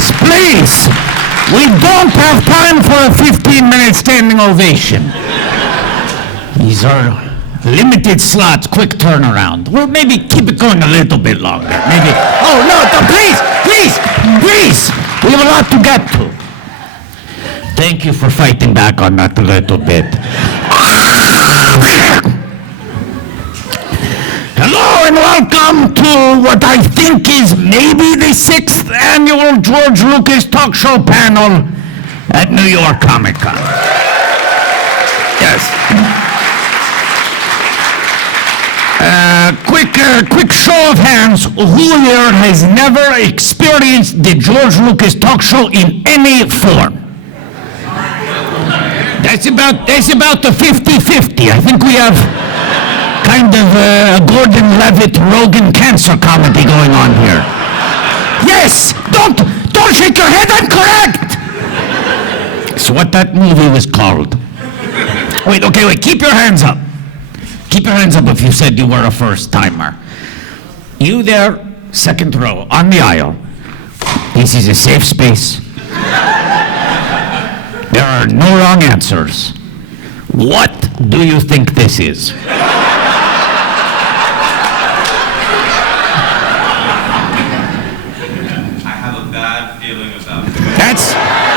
please. We don't have time for a 15-minute standing ovation. These are limited slots, quick turnaround. Well, maybe keep it going a little bit longer. Maybe. Oh, no, please. We have a lot to get to. Thank you for fighting back on that a little bit. Hello and welcome to what I think is maybe the 6th annual George Lucas talk show panel at New York Comic Con. Yes. Quick show of hands, who here has never experienced the George Lucas talk show in any form? That's about the 50-50. I think we have kind of a Gordon Levitt Rogan cancer comedy going on here. Yes! Don't shake your head, I'm correct! It's what that movie was called. Wait, keep your hands up. Keep your hands up if you said you were a first-timer. You there, second row, on the aisle. This is a safe space. There are no wrong answers. What do you think this is?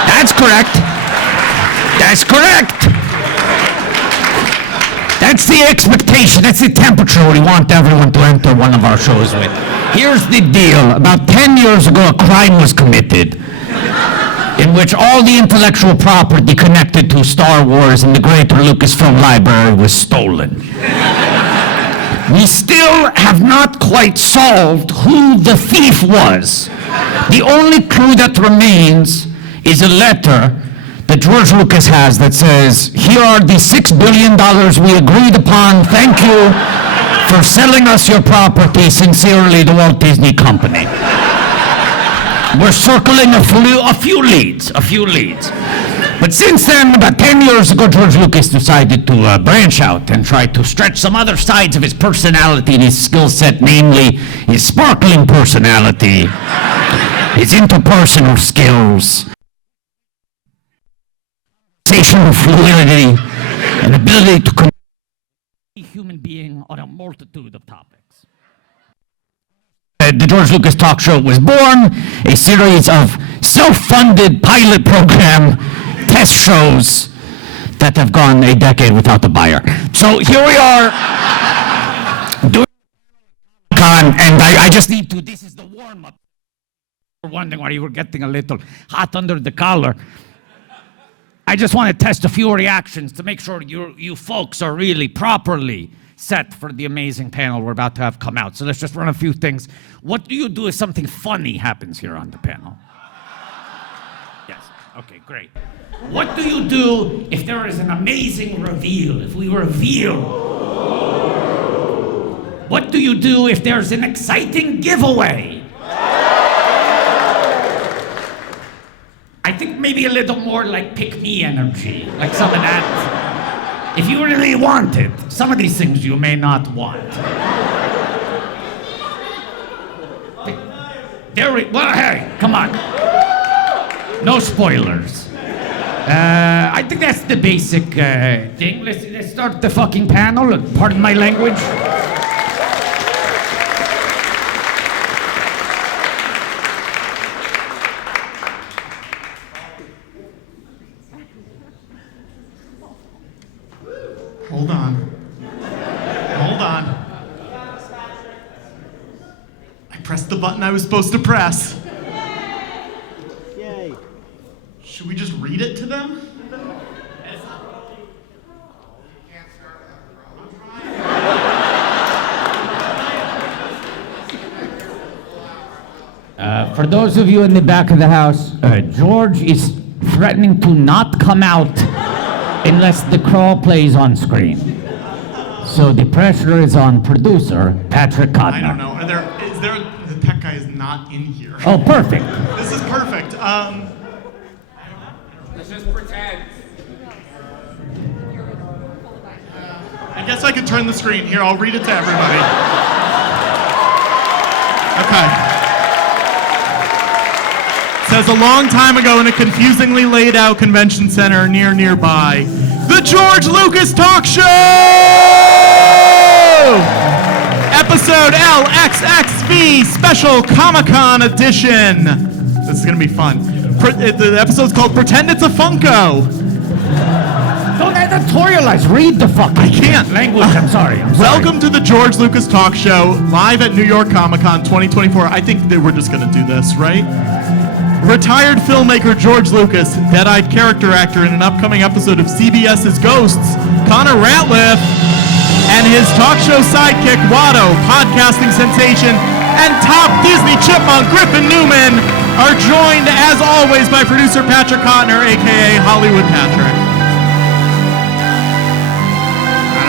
That's correct. That's correct. That's the expectation. That's the temperature we want everyone to enter one of our shows with. Here's the deal. About 10 years ago, a crime was committed in which all the intellectual property connected to Star Wars and the greater Lucasfilm library was stolen. We still have not quite solved who the thief was. The only clue that remains is a letter that George Lucas has that says, here are the $6 billion we agreed upon. Thank you for selling us your property. Sincerely, the Walt Disney Company. We're circling a few leads. But since then, about 10 years ago, George Lucas decided to branch out and try to stretch some other sides of his personality and his skill set, namely his sparkling personality, his interpersonal skills, conversational fluidity, and ability to connect with a human being on a multitude of topics. The George Lucas Talk Show was born, a series of self-funded pilot program test shows that have gone a decade without a buyer. So here we are doing Con, and I just need to, this is the warm-up. You're wondering why you were getting a little hot under the collar. I just want to test a few reactions to make sure you folks are really properly set for the amazing panel we're about to have come out. So let's just run a few things. What do you do if something funny happens here on the panel? Yes, okay, great. What do you do if there is an amazing reveal, if we reveal? What do you do if there's an exciting giveaway? I think maybe a little more like pick-me energy, like some of that. If you really want it, some of these things you may not want. Well, hey, come on. No spoilers. I think that's the basic thing. Let's start the fucking panel. Pardon my language. Hold on. I pressed the button I was supposed to press. Yay. Should we just read it to them? For those of you in the back of the house, George is threatening to not come out unless the crawl plays on screen. So the pressure is on producer Patrick Codner. I don't know. Is there the tech guy is not in here. Oh, perfect. This is perfect. Let's just pretend. I guess I could turn the screen. Here, I'll read it to everybody. Okay. says a long time ago in a confusingly laid out convention center nearby, the George Lucas Talk Show! Episode LXXV Special Comic-Con Edition. This is going to be fun. The episode's called Pretend It's a Funko. Don't editorialize. Read the fucking I can't. language. I'm sorry. Welcome to the George Lucas Talk Show, live at New York Comic Con 2024. I think that we're just going to do this, right? Retired filmmaker George Lucas, dead-eyed character actor in an upcoming episode of CBS's Ghosts, Connor Ratliff, and his talk show sidekick, Watto, podcasting sensation, and top Disney chipmunk Griffin Newman are joined, as always, by producer Patrick Cotner, a.k.a. Hollywood Patrick.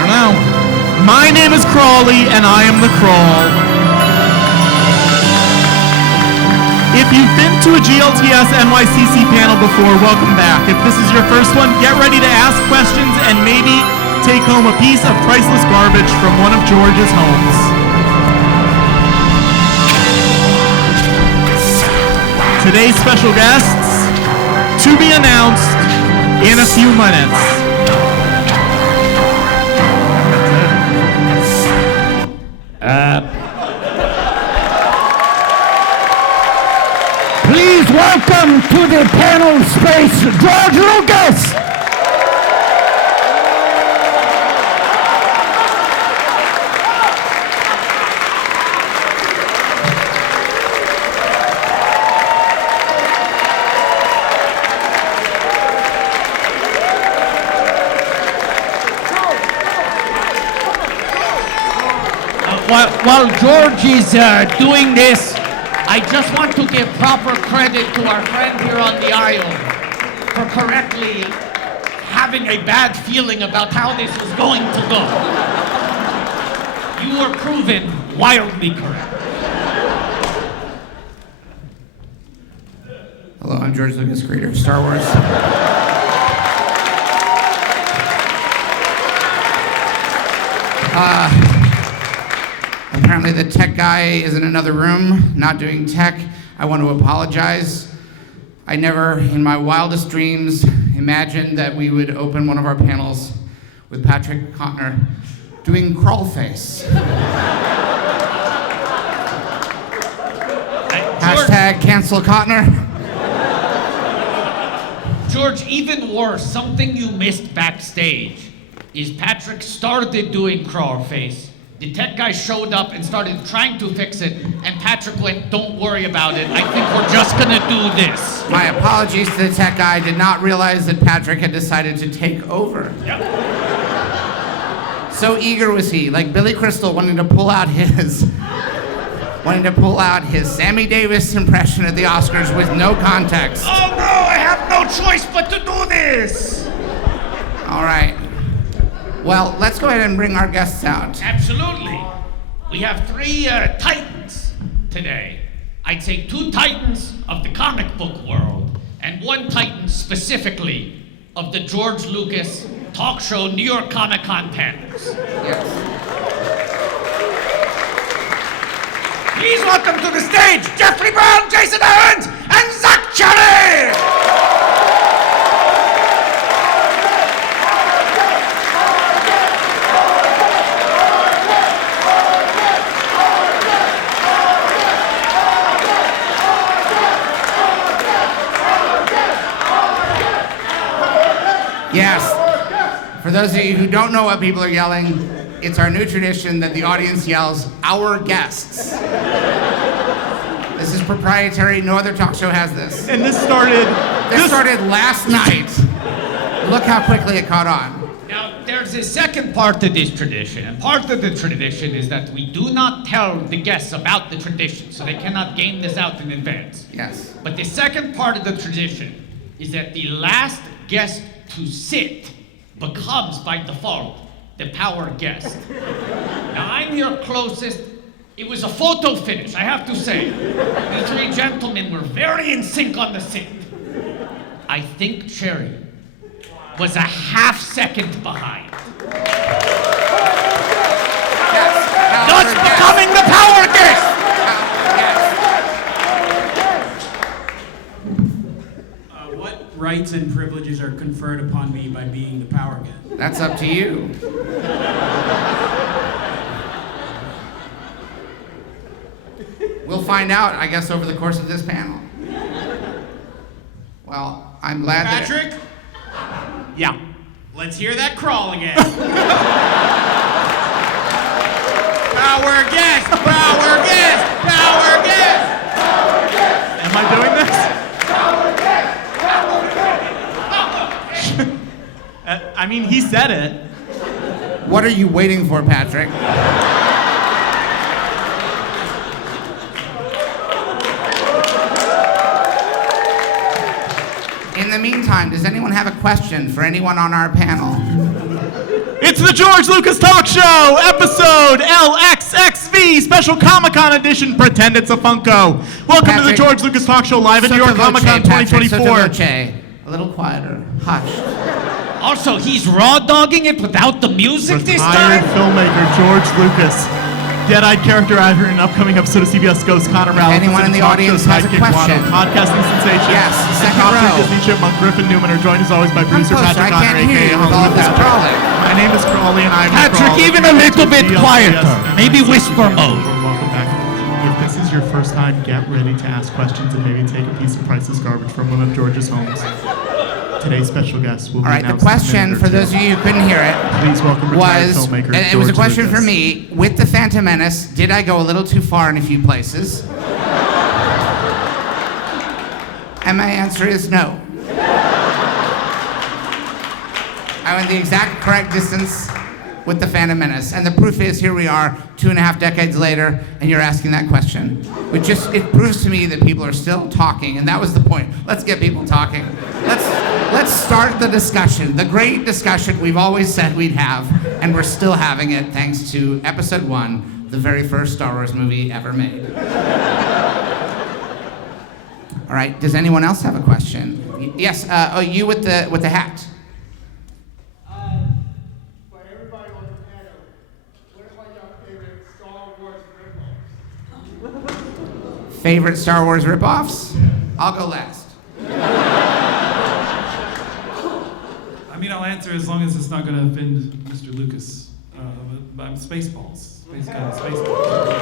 Now, my name is Crawley, and I am the Crawl. If you've been to a GLTS NYCC panel before, welcome back. If this is your first one, get ready to ask questions and maybe take home a piece of priceless garbage from one of George's homes. Today's special guests, to be announced in a few minutes. Please welcome to the panel space, George Lucas! While George is doing this, I just want to give proper credit to our friend here on the aisle for correctly having a bad feeling about how this was going to go. You were proven wildly correct. Hello, I'm George Lucas, creator of Star Wars. Apparently the tech guy is in another room, not doing tech. I want to apologize. I never, in my wildest dreams, imagined that we would open one of our panels with Patrick Cotner doing crawl face. Hashtag cancel Cotner. George, even worse, something you missed backstage is Patrick started doing crawl face. The tech guy showed up and started trying to fix it, and Patrick went, "Don't worry about it. I think we're just gonna do this." My apologies to the tech guy. I did not realize that Patrick had decided to take over. Yep. So eager was he, like Billy Crystal wanting to pull out his Sammy Davis impression at the Oscars with no context. Oh no, I have no choice but to do this. All right. Well, let's go ahead and bring our guests out. Absolutely. We have three titans today. I'd say two titans of the comic book world, and one titan specifically of the George Lucas Talk Show New York Comic Con panels. Yes. Please welcome to the stage, Jeffrey Brown, Jason Owens, and Zach Cherry! Yes. For those of you who don't know what people are yelling, it's our new tradition that the audience yells, "Our guests." This is proprietary. No other talk show has this. And this started last night. Look how quickly it caught on. Now, there's a second part to this tradition, and part of the tradition is that we do not tell the guests about the tradition, so they cannot game this out in advance. Yes. But the second part of the tradition is that the last guest to sit becomes, by default, the power guest. Now, I'm your closest. It was a photo finish, I have to say. The three gentlemen were very in sync on the sit. I think Cherry was a half second behind. Yes. Thus becoming the power guest! and privileges are conferred upon me by being the power guest? That's up to you. We'll find out, I guess, over the course of this panel. Well, I'm glad that... Patrick? Yeah. Let's hear that crawl again. Power guest! Power guest! Power guest! Am I doing this? I mean, he said it. What are you waiting for, Patrick? In the meantime, does anyone have a question for anyone on our panel? It's the George Lucas Talk Show, episode LXXV, special Comic-Con edition. Pretend it's a Funko. Welcome to the Patrick, George Lucas Talk Show live at New York Sotto voce, Comic-Con Patrick, 2024. sotto voce. A little quieter. Hush. Also, he's raw dogging it without the music this Retired time? filmmaker George Lucas. Dead-eyed character actor in an upcoming episode of CBS Ghost, Connor Ralph. Anyone in the audience has a question? Podcasting sensation. Yes, and second Copter row. Disney Chipmunk Griffin Newman are joined as always by producer closer, Patrick I can't Connor, hear a.k.a. you with all of this Hollywood crawling. My name is Crawley and I'm Patrick, Crawley. even a little bit CBS quieter. and Maybe CBS. whisper mode. Welcome back. If this is your first time, get ready to ask questions and maybe take a piece of priceless garbage from one of George's homes. Today's special guest will be All right, the announced in a question, minute or for two. those of you who couldn't hear it, Please welcome retired was, filmmaker and it was a George question Lucas. for me, with The Phantom Menace, did I go a little too far in a few places? And my answer is no. I went the exact correct distance with The Phantom Menace. And the proof is, here we are, 2.5 decades later, and you're asking that question. It proves to me that people are still talking, and that was the point. Let's get people talking. Let's start the discussion, the great discussion we've always said we'd have, and we're still having it thanks to Episode 1, the very first Star Wars movie ever made. All right, does anyone else have a question? Yes, you with the hat. For everybody on the panel, what are your favorite Star Wars ripoffs? Favorite Star Wars ripoffs? I'll go last. I mean, I'll answer as long as it's not going to offend Mr. Lucas. Spaceballs. Spaceballs.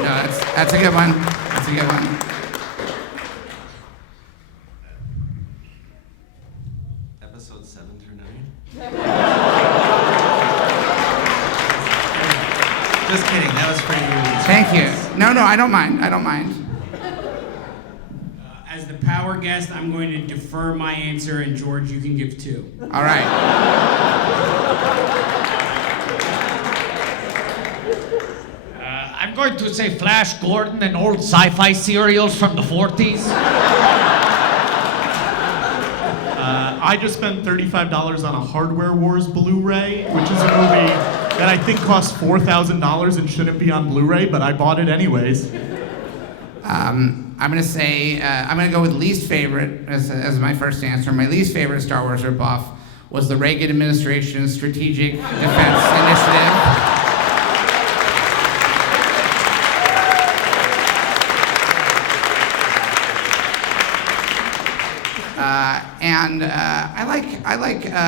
No, that's a good one. That's a good one. Episode 7 through 9. Just kidding. That was for you. Thank you. No, I don't mind. I don't mind. As the power guest, I'm going to defer my answer, and George, you can give 2. All right. I'm going to say Flash Gordon and old sci-fi serials from the 40s. I just spent $35 on a Hardware Wars Blu-ray, which is a movie that I think costs $4,000 and shouldn't be on Blu-ray, but I bought it anyways. I'm gonna go with least favorite as my first answer. My least favorite Star Wars ripoff was the Reagan administration's Strategic Defense Initiative.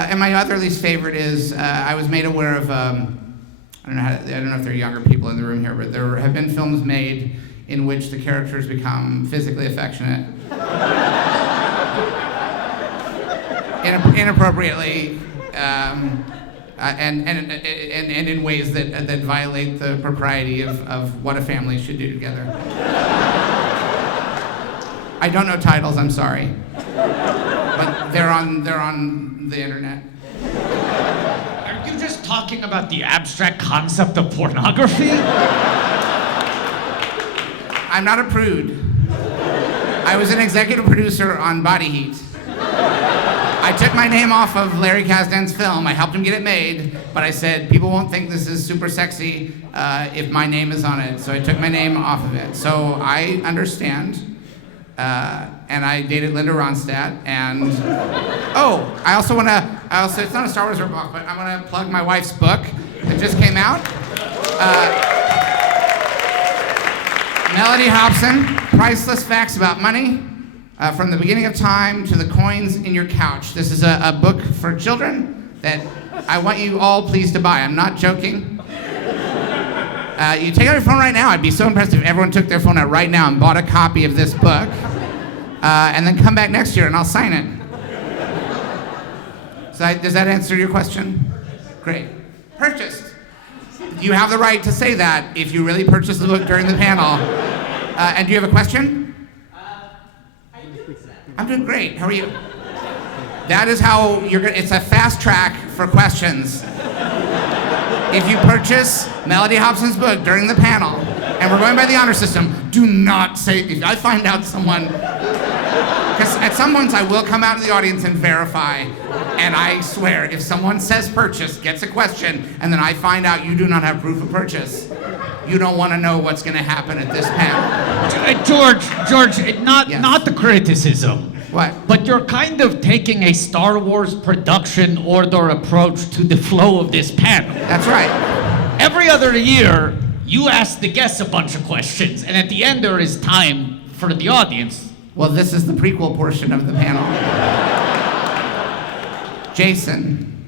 And my other least favorite is I was made aware of. I don't know if there are younger people in the room here, but there have been films made in which the characters become physically affectionate, inappropriately, and in ways that violate the propriety of what a family should do together. I don't know titles. I'm sorry. But they're on the internet. Are you just talking about the abstract concept of pornography? I'm not a prude. I was an executive producer on Body Heat. I took my name off of Larry Kasdan's film. I helped him get it made, but I said, people won't think this is super sexy if my name is on it. So I took my name off of it. So I understand. And I dated Linda Ronstadt, and it's not a Star Wars ripoff, but I'm gonna plug my wife's book that just came out. Melody Hobson, Priceless Facts About Money. From the beginning of time to the coins in your couch. This is a book for children that I want you all please to buy. I'm not joking. You take out your phone right now. I'd be so impressed if everyone took their phone out right now and bought a copy of this book. And then come back next year and I'll sign it. Does that answer your question? Great. Purchased. You have the right to say that if you really purchased the book during the panel. And do you have a question? I'm doing great. How are you? That is how you're gonna, it's a fast track for questions. If you purchase Melody Hobson's book during the panel, and we're going by the honor system, do not say, if I find out someone, because at some points I will come out in the audience and verify, and I swear, if someone says purchase, gets a question, and then I find out you do not have proof of purchase, you don't want to know what's going to happen at this panel. George, not Yes. not the criticism. What? But you're kind of taking a Star Wars production order approach to the flow of this panel. That's right. Every other year, you ask the guests a bunch of questions, and at the end there is time for the audience. Well, this is the prequel portion of the panel. Jason,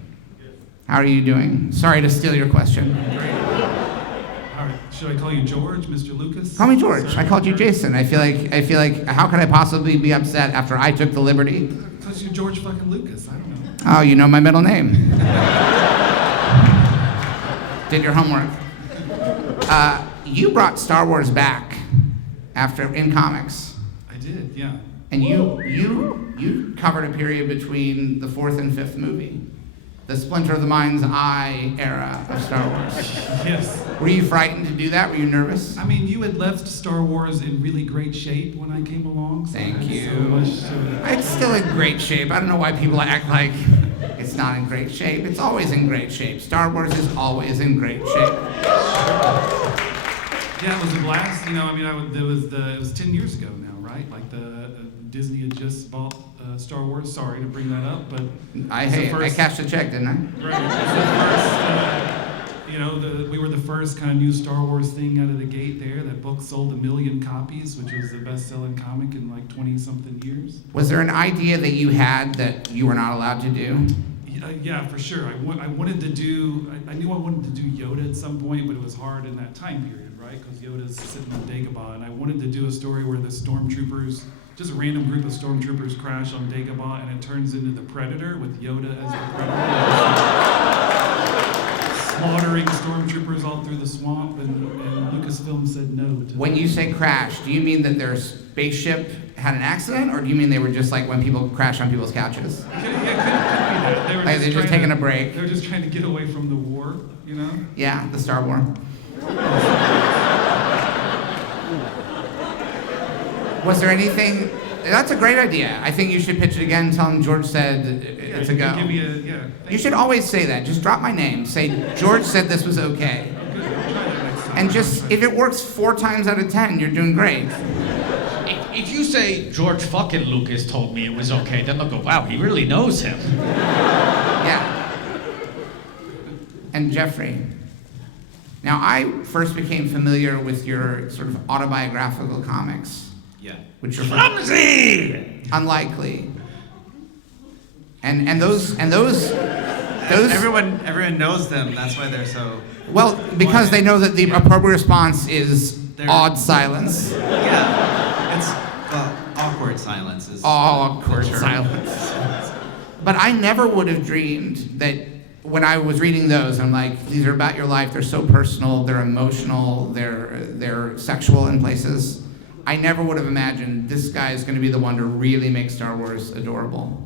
how are you doing? Sorry to steal your question. All right, should I call you George, Mr. Lucas? Call me George. I called you Jason. I feel like, how could I possibly be upset after I took the liberty? Because you're George fucking Lucas. I don't know. Oh, you know my middle name. Did your homework. You brought Star Wars back in comics. I did, yeah. And you covered a period between the 4th and 5th movie. The Splinter of the Mind's Eye era of Star Wars. Yes. Were you frightened to do that? Were you nervous? I mean, you had left Star Wars in really great shape when I came along. So Thank I had you. So much to, It's still in great shape. I don't know why people act like it's not in great shape. It's always in great shape. Star Wars is always in great shape. Yeah, it was a blast. You know, I mean, it was 10 years ago now, right? Like Disney had just bought Star Wars. Sorry to bring that up, but I it's the first- cashed a check, didn't I? Right. It's the first, you know, we were the first kind of new Star Wars thing out of the gate there. That book sold 1 million copies, which was the best-selling comic in like 20-something years. Was there an idea that you had that you were not allowed to do? Yeah, for sure. I wanted to do, I knew I wanted to do Yoda at some point, but it was hard in that time period, right? Because Yoda's sitting on Dagobah, and I wanted to do a story where the stormtroopers, just a random group of stormtroopers crash on Dagobah, and it turns into the Predator with Yoda as the Predator. Slaughtering stormtroopers all through the swamp, and Lucasfilm said no to When that. you say crash, do you mean that their spaceship had an accident, or do you mean they were just like when people crash on people's couches? Could be that. They were Like they're just trying taking to- a break. They were just trying to get away from the war, you know? Yeah, the Star War. Was there anything? That's a great idea. I think you should pitch it again. Tell them George said it's a you go. can give me a, yeah. Thank You should always say that. Just drop my name. Say George said this was okay. Good. I'll try that next time. And just if it works 4 times out of 10, you're doing great. If you say George fucking Lucas told me it was okay, then they'll go, wow, he really knows him. Yeah. And Jeffrey. Now I first became familiar with your sort of autobiographical comics, Yeah. which are Clumsy! unlikely. And those Everyone knows them. That's why they're so. well, because they know that the appropriate response is They're- odd silence. Yeah. It's awkward silence is. Awkward the term. silence. But I never would have dreamed that when I was reading those, I'm like, these are about your life, they're so personal, they're emotional, they're sexual in places. I never would have imagined this guy is going to be the one to really make Star Wars adorable.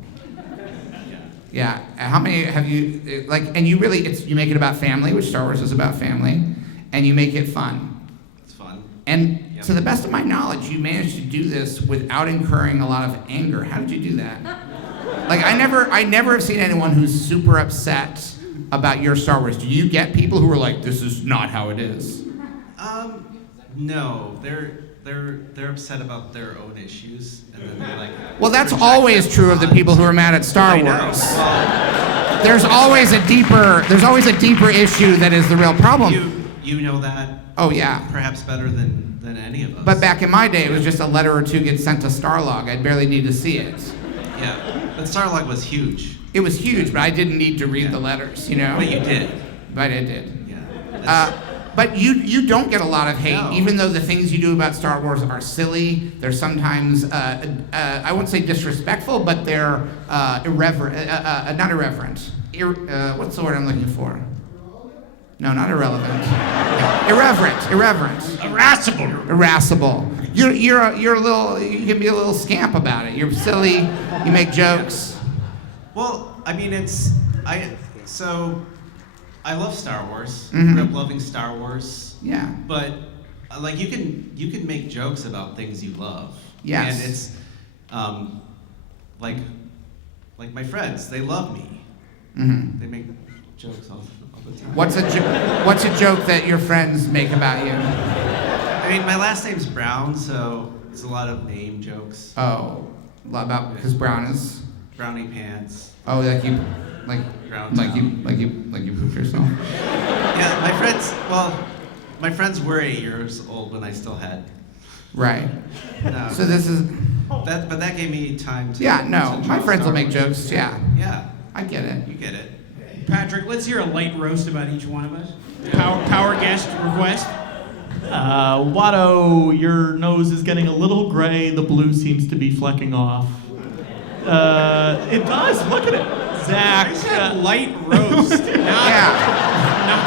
Yeah. How many have you, like, and you really, you make it about family, which Star Wars is about family, and you make it fun. It's fun. And Yep. to the best of my knowledge, you managed to do this without incurring a lot of anger. How did you do that? Like, I never have seen anyone who's super upset about your Star Wars. Do you get people who are like, this is not how it is? No, they're upset about their own issues, and then they're like. Well, that's project always them true of the onto- people who are mad at Star I know. Wars. Well, There's always a deeper issue that is the real problem. You know that Oh, yeah. perhaps better than any of us. But back in my day, it was just a letter or two gets sent to Starlog. I'd barely need to see it. Yeah, but Starlog was huge. It was huge, but I didn't need to read the letters, you know? But you did. But I did. Yeah. That's- But you don't get a lot of hate, No. even though the things you do about Star Wars are silly. They're sometimes, I wouldn't say disrespectful, but they're irreverent, not irreverent. What's the word I'm looking for? No, not irrelevant. Irreverent. Irascible. You're a little. You can be a little scamp about it. You're silly. You make jokes. Well, I mean, I love Star Wars. Mhm. Grew up loving Star Wars. Yeah. But like you can make jokes about things you love. Yes. And it's like my friends, they love me. Mm-hmm. They make jokes all the time. What's a joke that your friends make about you? I mean, my last name's Brown, so it's a lot of name jokes. Oh, about because Brown is. Brownie pants. Oh, like you pooped yourself. Yeah, my friends were 8 years old when I still had. Right. No, So this is. but that gave me time to. Yeah. No, to my draw friends will Star make Wars. jokes. Yeah. Yeah, I get it. you get it. Patrick, let's hear a light roast about each one of us. Power guest request. Watto, your nose is getting a little gray. The blue seems to be flecking off. It does. Look at it. I Zach. said light roast. Yeah.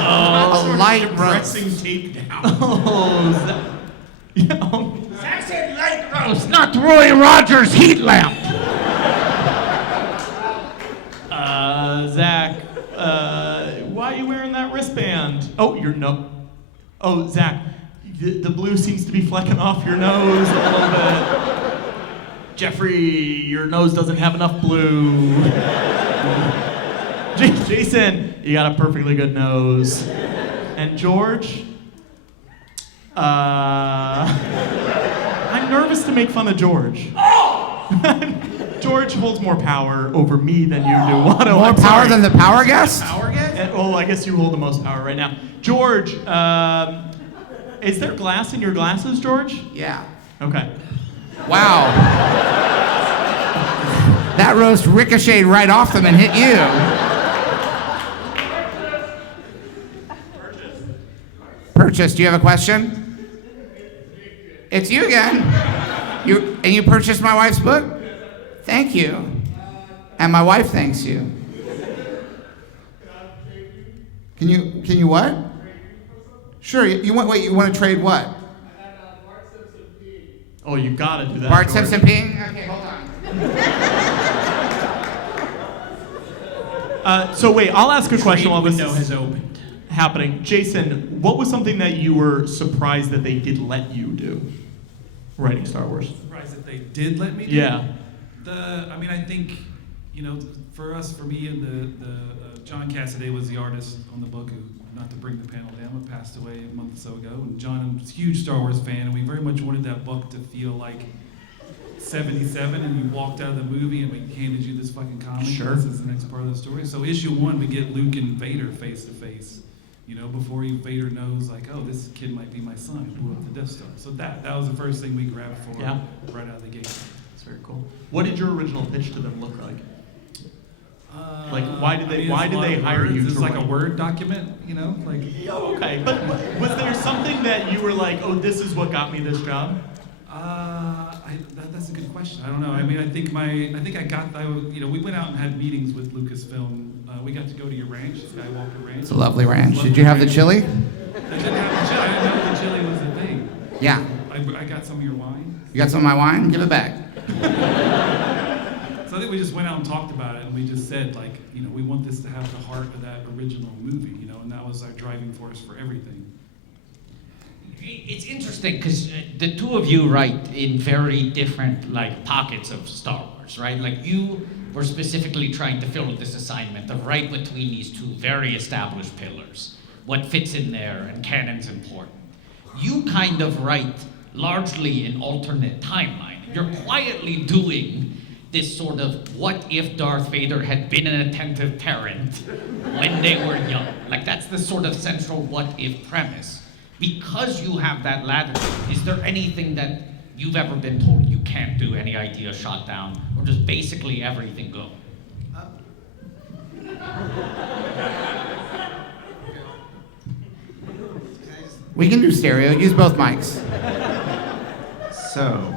A light roast. Pressing tape down. Oh, Zach. Yeah. Zach said light roast, not Roy Rogers heat lamp. Zach, why are you wearing that wristband? Oh, Oh, Zach, the blue seems to be flecking off your nose a little bit. Jeffrey, your nose doesn't have enough blue. Jason, you got a perfectly good nose. And George, I'm nervous to make fun of George. George holds more power over me than you do. Watto, More I'm power sorry. than the power guest? Power guest? Oh, I guess you hold the most power right now. George, is there glass in your glasses, George? Yeah. Okay. Wow. That roast ricocheted right off them and hit you. Purchase. Do you have a question? It's you again. You purchased my wife's book? Thank you. And my wife thanks you. Can you what? Sure. You want to trade what? Oh, you gotta do that. Bart George. Simpson peeing? Okay, hold on. So wait, I'll ask a question while this Window is has opened. happening. Jason, what was something that you were surprised that they did let you do writing Star Wars? Surprised that they did let me do Yeah. I think, for me and the John Cassaday was the artist on the book who, not to bring the panel down, but passed away a month or so ago. And John was a huge Star Wars fan, and we very much wanted that book to feel like 77, and you walked out of the movie and we handed you this fucking comic. Sure. This is the next part of the story. So issue 1, we get Luke and Vader face to face. Before Vader knows, like, oh, this kid might be my son who blew up the Death Star. So that was the first thing we grabbed for right out of the gate. That's very cool. What did your original pitch to them look like? Why did they it's a lot hire of words. you It's to like a write? Word document, like. Okay, but was there something that you were like, oh, this is what got me this job? That's a good question. I don't know. I think we went out and had meetings with Lucasfilm. We got to go to your ranch, Skywalker Ranch. It's a lovely ranch. Did you have the chili? I didn't have the chili. I didn't know the chili was a thing. Yeah. I got some of your wine. You got some of my wine? Give it back. So I think we just went out and talked about it, and we just said, we want this to have the heart of that original movie, and that was our driving force for everything. It's interesting because the two of you write in very different pockets of Star Wars, right? Like you were specifically trying to fill this assignment of right between these two very established pillars, what fits in there and canon's important. You kind of write largely an alternate timeline. You're quietly doing this sort of what if Darth Vader had been an attentive parent when they were young. Like that's the sort of central what if premise. Because you have that latitude, is there anything that you've ever been told you can't do, any idea shot down, or just basically everything go? We can do stereo. Use both mics. So,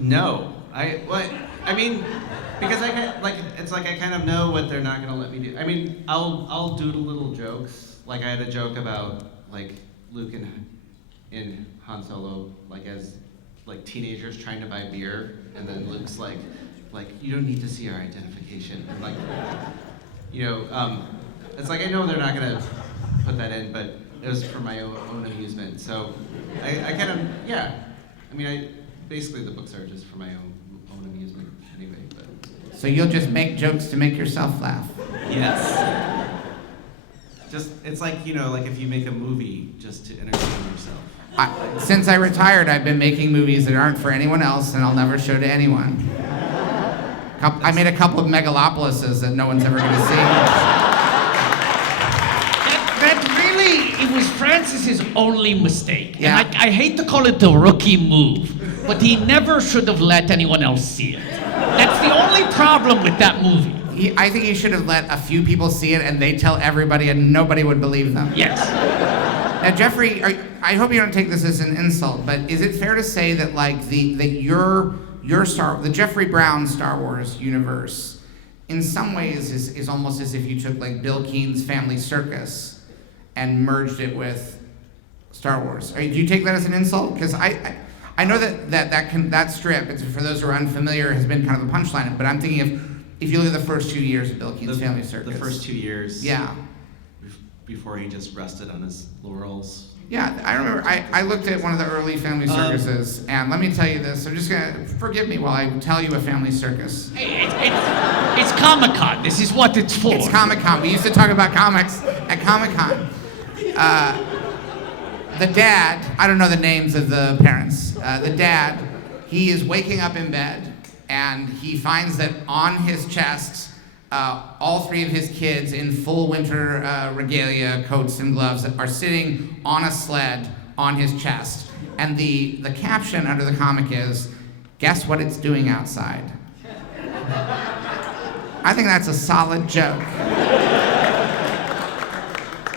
no. I mean, because I kind of know what they're not gonna let me do. I mean, I'll do little jokes. Like I had a joke about like Luke and Han Solo, like as like teenagers trying to buy beer, and then Luke's like you don't need to see our identification. And like, you know, it's like I know they're not gonna put that in, but it was for my own amusement. So I kind of, yeah. I mean, basically the books are just for my own amusement anyway. But So you'll just make jokes to make yourself laugh. yes. Just, it's like, you know, like if you make a movie just to entertain yourself. Since I retired, I've been making movies that aren't for anyone else, and I'll never show to anyone. I made a couple of megalopolises that no one's ever going to see. That really, it was Francis's only mistake. Yeah. And I hate to call it the rookie move, but he never should have let anyone else see it. That's the only problem with that movie. I think you should have let a few people see it, and they tell everybody, and nobody would believe them. Yes. Now, Jeffrey, I hope you don't take this as an insult, but is it fair to say that like your the Jeffrey Brown Star Wars universe, in some ways is almost as if you took like Bill Keene's Family Circus and merged it with Star Wars? Do you take that as an insult? Because I know that strip, it's, for those who are unfamiliar, has been kind of a punchline. But I'm thinking if you look at the first 2 years of Bill Keene's Family Circus. The first 2 years. Yeah. Before he just rested on his laurels. Yeah, I remember, I looked at one of the early Family Circuses, and let me tell you this, I'm just gonna, forgive me while I tell you a Family Circus. Hey, it's Comic-Con. This is what it's for. It's Comic-Con. We used to talk about comics at Comic-Con. The dad, I don't know the names of the parents. The dad, he is waking up in bed, and he finds that on his chest, all three of his kids in full winter regalia, coats and gloves, are sitting on a sled on his chest. And the caption under the comic is, "Guess what it's doing outside?" I think that's a solid joke.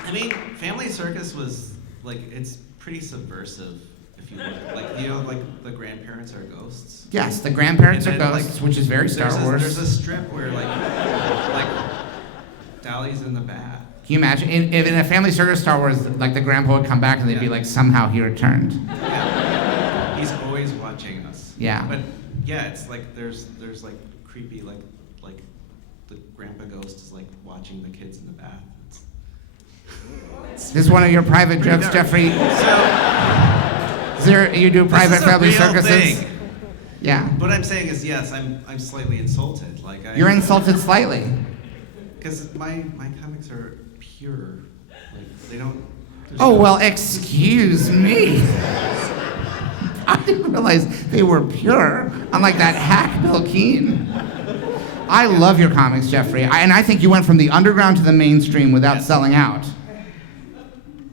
I mean, Family Circus was, like, it's pretty subversive, if you look. Like, you know, like, the grandparents are ghosts. Yes, the grandparents are And then, ghosts, which is very Star Wars. There's a strip where, like Dolly's in the bath. Can you imagine? If in a Family Circus Star Wars, like the grandpa would come back and they'd be Yeah. like, somehow he returned. Yeah. He's always watching us. Yeah. But, yeah, it's like, there's like, creepy, like the grandpa ghost is, like, watching the kids in the bath. Is this one of your private jokes, Jeffrey? You do private Family Circuses? Thing. Yeah. What I'm saying is, yes, I'm slightly insulted. Like, You're insulted slightly. Because my comics are pure. Like, they don't. Oh, well, excuse me. I didn't realize they were pure, unlike that hack Bill Keene. I love your comics, Jeffrey. And I think you went from the underground to the mainstream without selling out.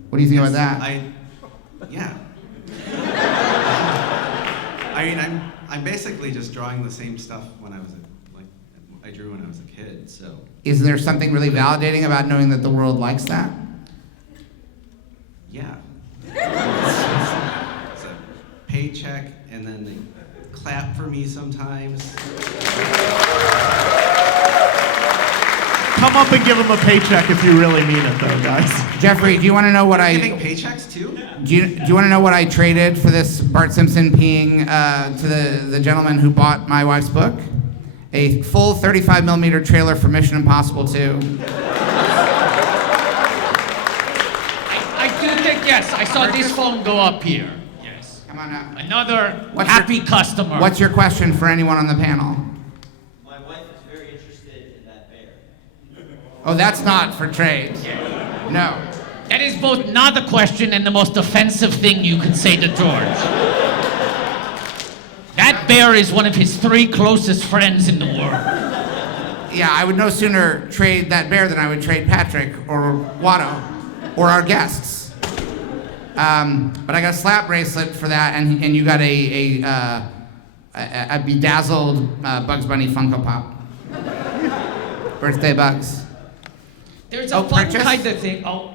What do you think about that? Yeah. I mean, I'm basically just drawing the same stuff when I was I drew when I was a kid, so. Is there something really validating about knowing that the world likes that? Yeah. It's a paycheck, and then they clap for me sometimes. Come up and give him a paycheck if you really mean it, though, guys. Jeffrey, do you want to know what Giving paychecks too? Do you want to know what I traded for this Bart Simpson peeing to the gentleman who bought my wife's book? A full 35mm trailer for Mission Impossible 2. I do think, yes, I saw this phone go up here. Yes. Come on up. Another What's happy customer. What's your question for anyone on the panel? My wife is very interested in that bear. Oh, that's not for trade. No. That is both not a question and the most offensive thing you can say to George. That That bear is one of his 3 closest friends in the world. Yeah, I would no sooner trade that bear than I would trade Patrick or Watto or our guests. But I got a slap bracelet for that, and you got a bedazzled Bugs Bunny Funko Pop. Birthday Bugs. There's a fun purchase? kind of thing. Oh,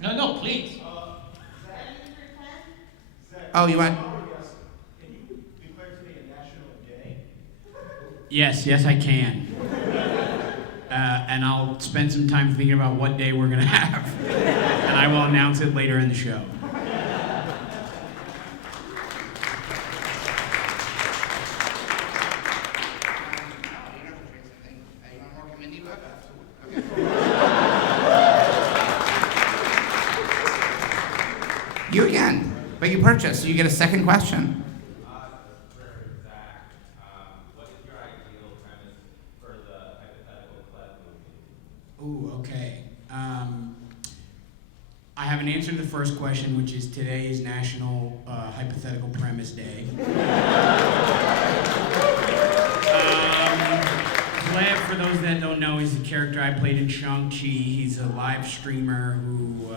no, please. Oh, you want? Yes, I can. And I'll spend some time thinking about what day we're gonna have. And I will announce it later in the show. You again, but you purchased, so you get a second question. What is your ideal premise for the hypothetical Clef movie? Ooh, okay. I have an answer to the first question, which is today is National Hypothetical Premise Day. Clef, for those that don't know, is the character I played in Shang-Chi. He's a live streamer who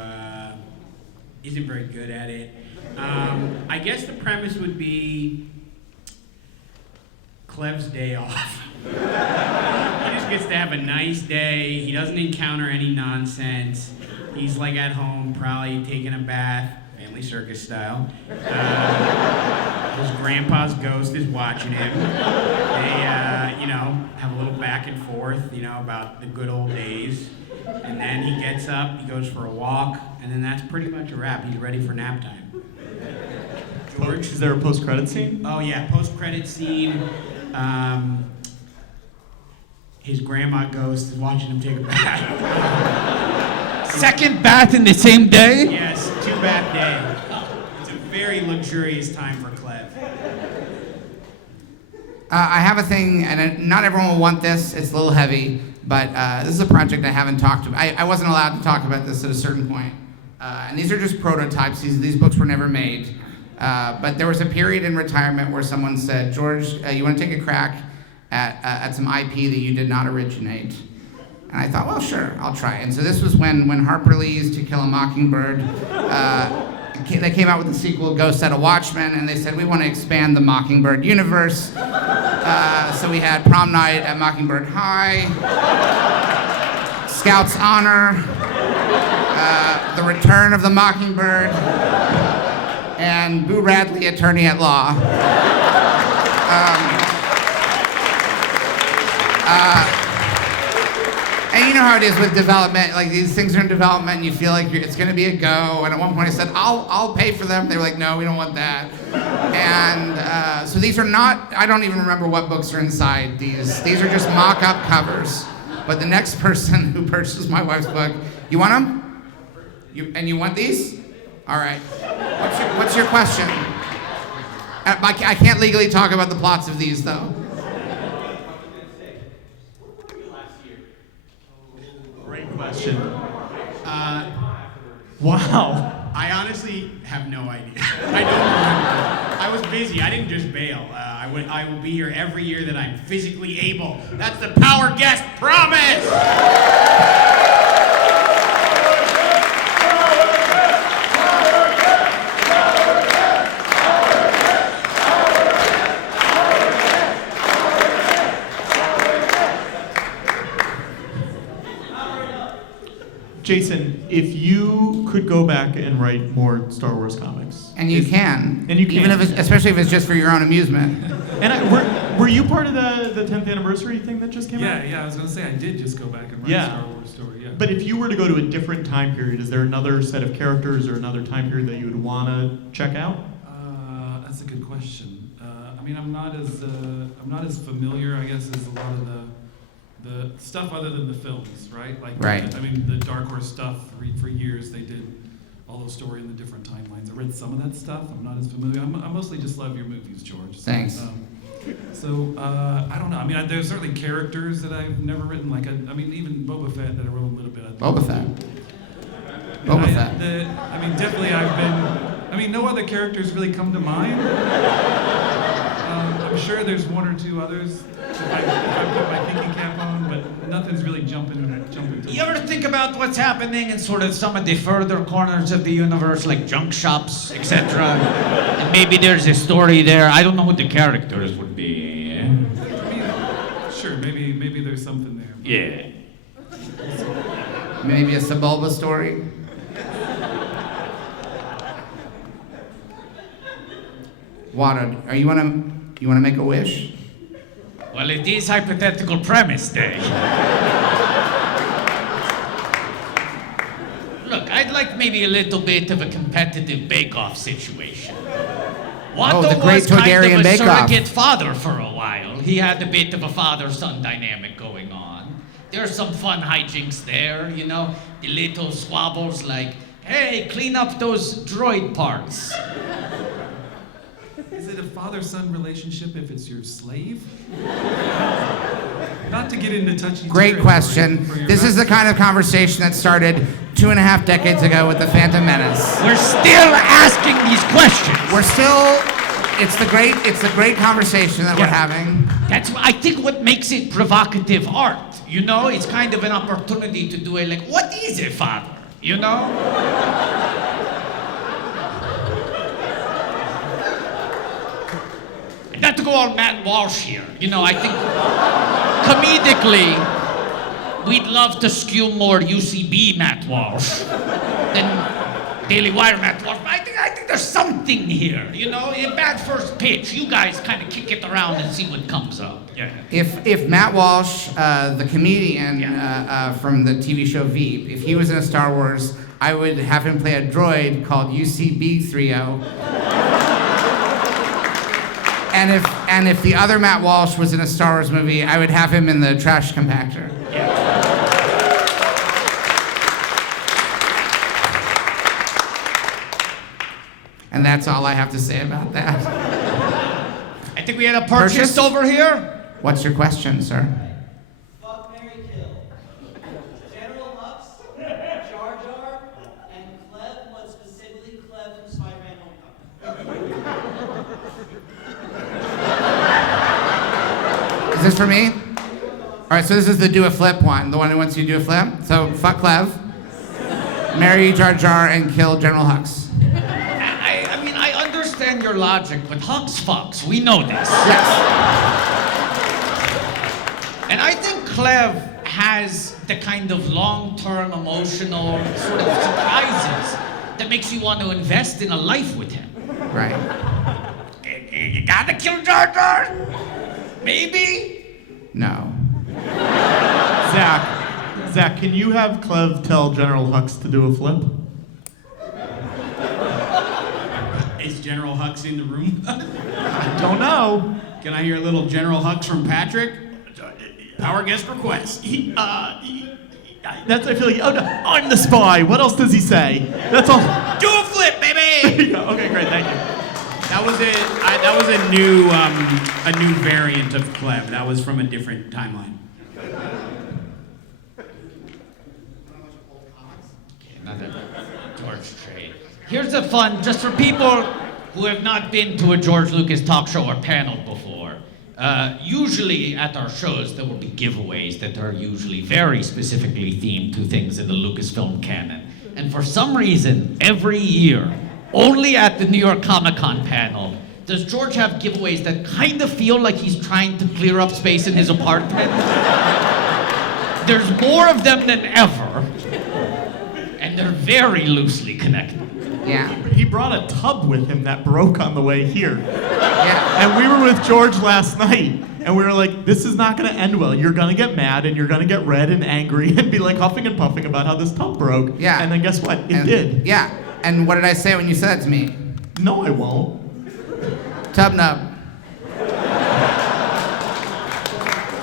isn't very good at it. I guess the premise would be Clev's day off. He just gets to have a nice day. He doesn't encounter any nonsense. He's like at home, probably taking a bath, family circus style. His grandpa's ghost is watching him. They, have a little back and forth, about the good old days. And then he gets up, he goes for a walk, and then that's pretty much a wrap. He's ready for nap time. George? Is there a post-credit scene? Oh yeah, post-credit scene. His grandma ghost is watching him take a bath. Second bath in the same day? Yes, 2-bath day. It's a very luxurious time for Clef. I have a thing, and not everyone will want this. It's a little heavy, but this is a project I haven't talked about. I wasn't allowed to talk about this at a certain point. And these are just prototypes. These books were never made. But there was a period in retirement where someone said, George, you want to take a crack at some IP that you did not originate? And I thought, well, sure, I'll try. And so this was when Harper Lee's To Kill a Mockingbird, they came out with the sequel, Ghost Set of Watchmen, and they said, we want to expand the Mockingbird universe. So we had Prom Night at Mockingbird High, Scout's Honor, The Return of the Mockingbird, and Boo Radley, Attorney at Law. And you know how it is with development, like these things are in development and you feel like it's gonna be a go, and at one point I said, I'll pay for them. They were like, no, we don't want that. And so these are not, I don't even remember what books are inside these. These are just mock-up covers. But the next person who purchases my wife's book, you want them? And you want these? All right. What's your question? I can't legally talk about the plots of these though. Great question. Wow. I honestly have no idea. I don't remember. I was busy. I didn't just bail. I will be here every year that I'm physically able. That's the Power Guest promise! Jason, if you could go back and write more Star Wars comics. And you can. And you can. Even if especially if it's just for your own amusement. And were you part of the 10th anniversary thing that just came out? Yeah, I was gonna say I did just go back and write a Star Wars story. Yeah. But if you were to go to a different time period, is there another set of characters or another time period that you would want to check out? That's a good question. I mean, I'm not as familiar, I guess, as a lot of the stuff other than the films, right? Like, right. I mean, the Dark Horse stuff. For years, they did all those stories in the different timelines. I read some of that stuff. I'm not as familiar. I mostly just love your movies, George. Thanks. So I don't know. I mean, there's certainly characters that I've never written. Like, I mean, even Boba Fett that I wrote a little bit. Boba Fett. I mean, definitely I've been. I mean, no other characters really come to mind. I For sure, there's one or two others if I put my thinking cap on, but nothing's really jumping to You ever think about what's happening in sort of some of the further corners of the universe, like junk shops, etc.? And maybe there's a story there. I don't know who the characters would be. I mean, sure, maybe there's something there. Yeah. Maybe a Sebulba story? Wada, you wanna make a wish? Well, it is hypothetical premise day. Look, I'd like maybe a little bit of a competitive bake-off situation. Watto the great was kind Toydarian of a bake-off. surrogate father for a while. He had a bit of a father-son dynamic going on. There's some fun hijinks there, you know? The little squabbles like, hey, clean up those droid parts. Is it a father-son relationship if it's your slave? Not to get into touchy Great territory question. for your This is the kind of conversation that started 2.5 decades ago with The Phantom Menace. We're still asking these questions. It's the great conversation that we're having. That's, I think, what makes it provocative art. You know, it's kind of an opportunity to do a, like, what is a father? You know? And not to go all Matt Walsh here. You know, I think comedically, we'd love to skew more UCB Matt Walsh than Daily Wire Matt Walsh. But I think there's something here. You know, a bad first pitch. You guys kind of kick it around and see what comes up. Yeah. If Matt Walsh, the comedian from the TV show Veep, if he was in a Star Wars, I would have him play a droid called UCB 30. And if the other Matt Walsh was in a Star Wars movie, I would have him in the trash compactor. And that's all I have to say about that. I think we had a purchase over here. What's your question, sir? Fuck, marry, kill. General Hux, Jar Jar, and Cleb, but specifically Cleb from Spider-Man Homecoming. Is this for me? All right, so this is the do a flip one, the one who wants you to do a flip. So fuck Clev, marry Jar Jar, and kill General Hux. I mean, I understand your logic, but Hux fucks. We know this. Yes. And I think Clev has the kind of long-term emotional sort of surprises that makes you want to invest in a life with him. Right. You gotta kill Jar Jar? Maybe? No. Zach, can you have Clev tell General Hux to do a flip? Is General Hux in the room? I don't know. Can I hear a little General Hux from Patrick? Power guest request. That's, I feel like, oh no, I'm the spy. What else does he say? That's all. Do a flip, baby! Okay, great, thank you. That was it. That was a new variant of Cleb. That was from a different timeline. Another George trade. Here's a fun, just for people who have not been to a George Lucas talk show or panel before. Usually at our shows, there will be giveaways that are usually very specifically themed to things in the Lucasfilm canon. And for some reason, every year, only at the New York Comic-Con panel, does George have giveaways that kind of feel like he's trying to clear up space in his apartment? There's more of them than ever, and they're very loosely connected. Yeah. He brought a tub with him that broke on the way here. Yeah. And we were with George last night, and we were like, this is not gonna end well. You're gonna get mad, and you're gonna get red and angry, and be like huffing and puffing about how this tub broke. Yeah. And then guess what? It did. Yeah. And what did I say when you said that to me? No, I won't. Tub nub.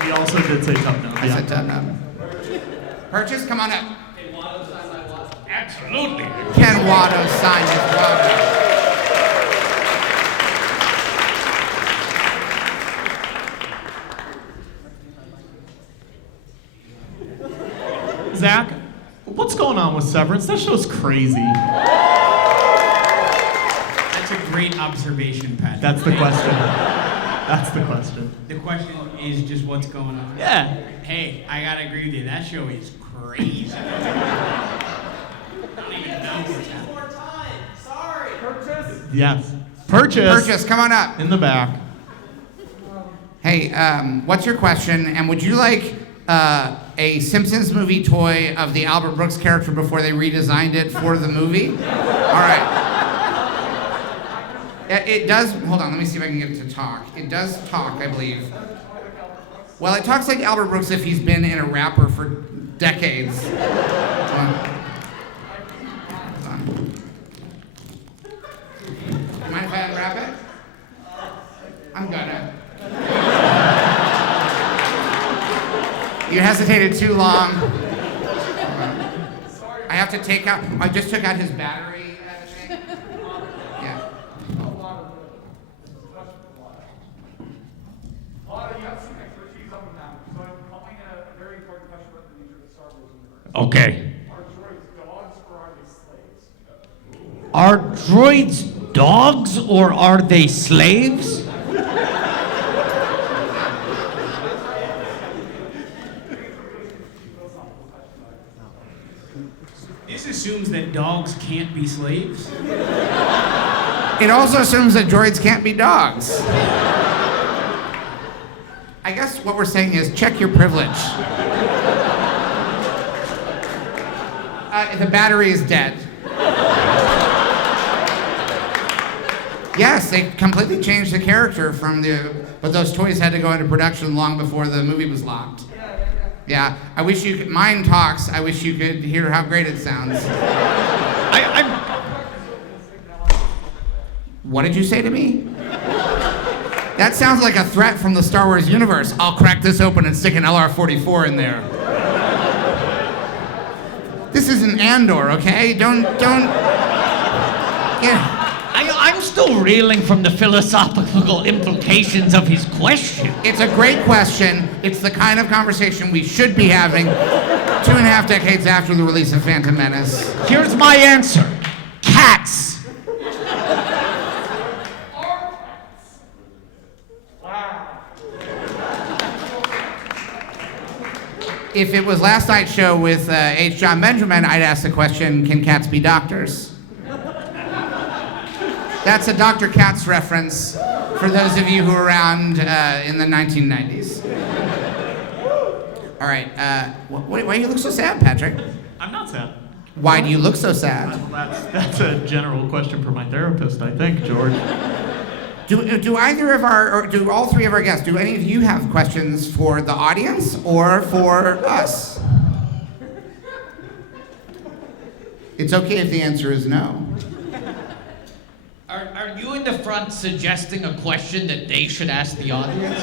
He also did say tub now. I said tub nub. Purchase, come on up. Absolutely. Ken Watto signed his Watto. Zach, what's going on with Severance? That show's crazy. That's a great observation, Pat. That's the question. That's the question. The question is just what's going on. Yeah. Hey, I gotta agree with you. That show is crazy. I don't even know what's happening. More time. Sorry. Yes. Purchase. Come on up. In the back. Hey, what's your question? And would you like a Simpsons movie toy of the Albert Brooks character before they redesigned it for the movie? All right. It does, hold on, let me see if I can get it to talk. It does talk, I believe. Well, it talks like Albert Brooks if he's been in a rapper for decades. Hold on. Hold on. Mind if I unwrap it? I'm gonna. You hesitated too long. I have to take out, I just took out his battery thing. Yeah. Okay. Are droids dogs or are they slaves? This assumes that dogs can't be slaves. It also assumes that droids can't be dogs. I guess what we're saying is check your privilege. The battery is dead. Yes, they completely changed the character from but those toys had to go into production long before the movie was locked. Yeah, I wish you could, mine talks, I wish you could hear how great it sounds. What did you say to me? That sounds like a threat from the Star Wars universe. I'll crack this open and stick an LR-44 in there. This isn't Andor, okay? Don't. Yeah. I'm still reeling from the philosophical implications of his question. It's a great question. It's the kind of conversation we should be having 2.5 decades after the release of Phantom Menace. Here's my answer. Cats. If it was last night's show with H. John Benjamin, I'd ask the question, can cats be doctors? That's a Dr. Katz reference for those of you who were around in the 1990s. All right, why do you look so sad, Patrick? I'm not sad. Why do you look so sad? That's a general question for my therapist, I think, George. Do either of or do all three of our guests, do any of you have questions for the audience or for us? It's okay if the answer is no. Are you in the front suggesting a question that they should ask the audience?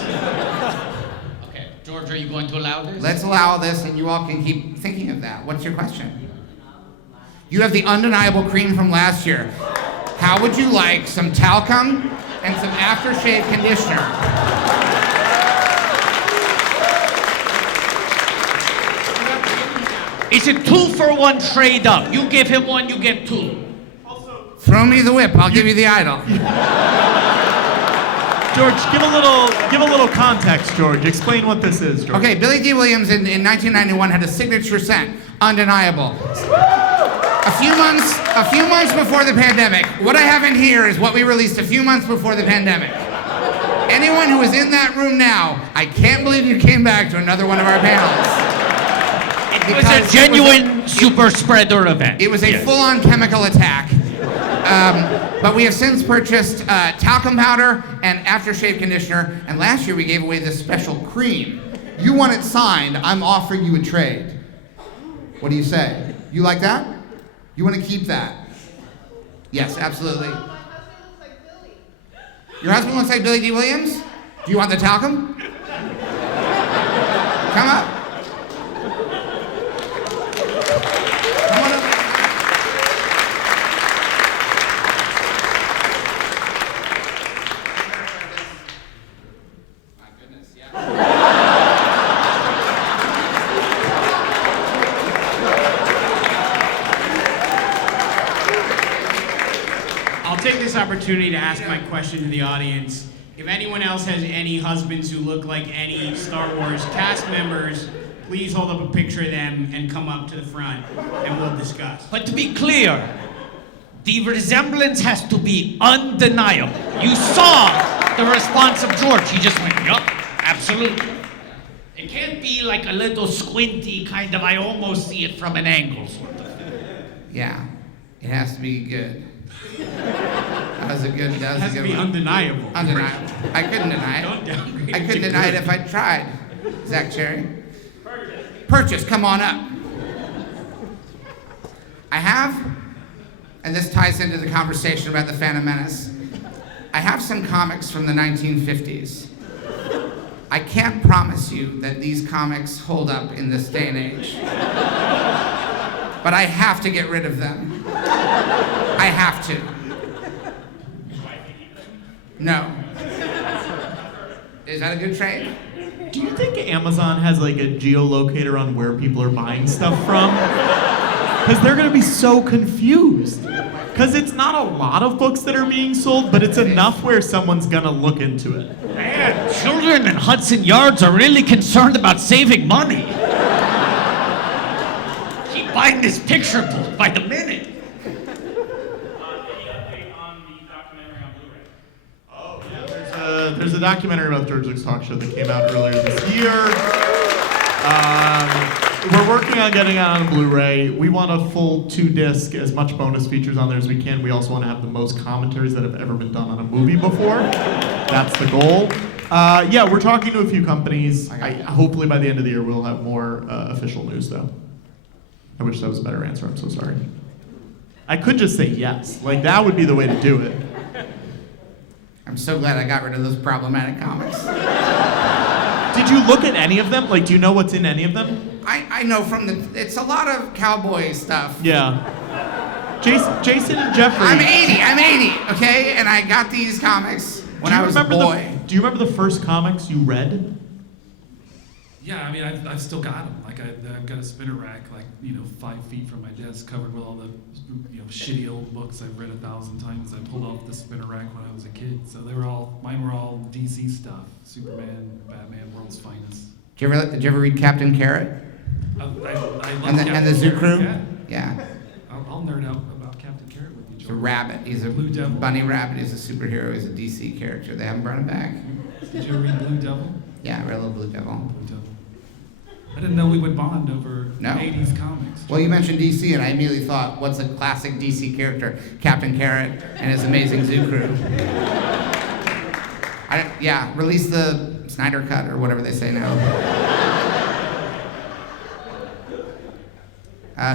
Okay, George, are you going to allow this? Let's allow this and you all can keep thinking of that. What's your question? You have the undeniable cream from last year. How would you like some talcum and some aftershave conditioner? It's a 2-for-1 trade up. You give him one, you get two. Throw me the whip, I'll give you the idol. George, give a little context, George. Explain what this is, George. Okay, Billy D. Williams in 1991 had a signature scent, undeniable. A few months before the pandemic. What I have in here is what we released a few months before the pandemic. Anyone who is in that room now, I can't believe you came back to another one of our panels. It was a genuine super spreader event. It was a full-on chemical attack. But we have since purchased talcum powder and aftershave conditioner, and last year we gave away this special cream. You want it signed, I'm offering you a trade. What do you say? You like that? You want to keep that? Yes, absolutely. My husband looks like Billy. Your husband looks like Billy D. Williams? Do you want the talcum? Come up. Come on up. My goodness, yeah. I'll take this opportunity to ask my question to the audience. If anyone else has any husbands who look like any Star Wars cast members, please hold up a picture of them and come up to the front and we'll discuss. But to be clear, the resemblance has to be undeniable. You saw the response of George. He just went, yup, absolutely. It can't be like a little squinty kind of, I almost see it from an angle sort of. Yeah, it has to be good. That was a good It has to be one. undeniable. Undeniable. I couldn't deny Don't it. downgrade I it couldn't to deny it good. if I tried. Zach Cherry. Purchase, come on up. I have, and this ties into the conversation about the Phantom Menace, I have some comics from the 1950s. I can't promise you that these comics hold up in this day and age. But I have to get rid of them. I have to. No. Is that a good trade? Do you think Amazon has like a geolocator on where people are buying stuff from? Because they're gonna be so confused. Because it's not a lot of books that are being sold, but it's enough where someone's gonna look into it. Man, children in Hudson Yards are really concerned about saving money. Keep buying this picture book by the minute. Any update on the documentary on Blu-ray? Oh, yeah, there's a documentary about the George Lucas talk show that came out earlier this year. We're working on getting it on Blu-ray. We want a full 2-disc, as much bonus features on there as we can. We also want to have the most commentaries that have ever been done on a movie before. That's the goal. Yeah, we're talking to a few companies. Hopefully by the end of the year we'll have more official news, though. I wish that was a better answer. I'm so sorry. I could just say yes. Like, that would be the way to do it. I'm so glad I got rid of those problematic comics. Did you look at any of them? Like, do you know what's in any of them? I know it's a lot of cowboy stuff. Yeah. Jason and Jeffrey. I'm 80, okay? And I got these comics when I was a boy. Do you remember the first comics you read? Yeah, I mean, I've still got them. Like, I've got a spinner rack, like, 5 feet from my desk, covered with all the, shitty old books I've read 1,000 times. I pulled off the spinner rack when I was a kid. So mine were all DC stuff. Superman, Batman, World's Finest. Did you ever read Captain Carrot? I love And the Zoo Crew? Yeah. Yeah. I'll nerd out about Captain Carrot with you, He's a George. rabbit. He's a Blue Devil. bunny rabbit. He's a superhero. He's a DC character. They haven't brought him back. Did you ever read Blue Devil? Yeah, I read a little Blue Devil. Blue Devil. I didn't know we would bond over No. 80s comics. Well, you mentioned DC, and I immediately thought, what's a classic DC character? Captain Carrot and his amazing Zoo Crew. Release the Snyder Cut or whatever they say now.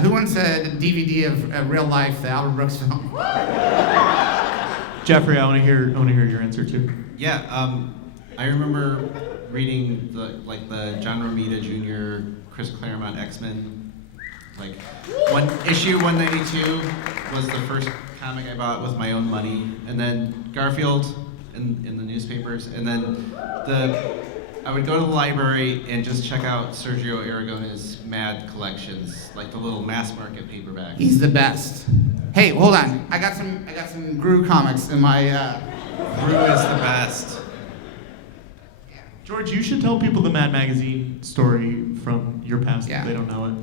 Who wants a DVD of Real Life, the Albert Brooks film? Jeffrey, I want to hear your answer too. Yeah, I remember reading the John Romita Jr., Chris Claremont X-Men. Issue 192 was the first comic I bought with my own money, and then Garfield in the newspapers, and then I would go to the library and just check out Sergio Aragone's Mad collections, like the little mass market paperbacks. He's the best. Hey, hold on. I got some Gru comics in my. Gru is the best. George, you should tell people the Mad Magazine story from your past Yeah. if they don't know it.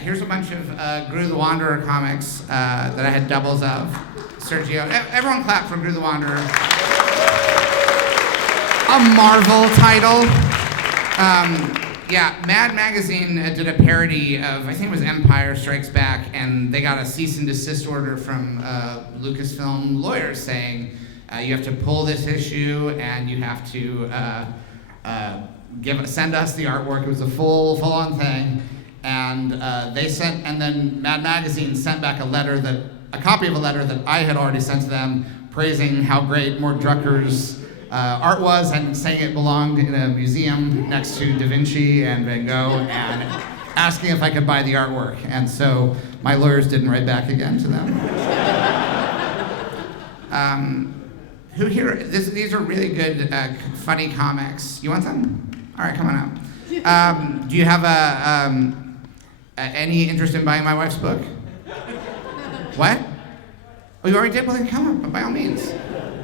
Here's a bunch of Gru the Wanderer comics that I had doubles of. Sergio, everyone clap for Gru the Wanderer. A Marvel title. Mad Magazine did a parody of, I think it was Empire Strikes Back, and they got a cease and desist order from Lucasfilm lawyers saying, you have to pull this issue and you have to send us the artwork. It was a full-on thing. And then Mad Magazine sent back a copy of a letter that I had already sent to them, praising how great Mort Drucker's art was and saying it belonged in a museum next to Da Vinci and Van Gogh, and asking if I could buy the artwork. And so my lawyers didn't write back again to them. Who here? These are really good, funny comics. You want some? All right, come on out. Do you have any interest in buying my wife's book? What? Oh, you already did? Well, then come on, by all means.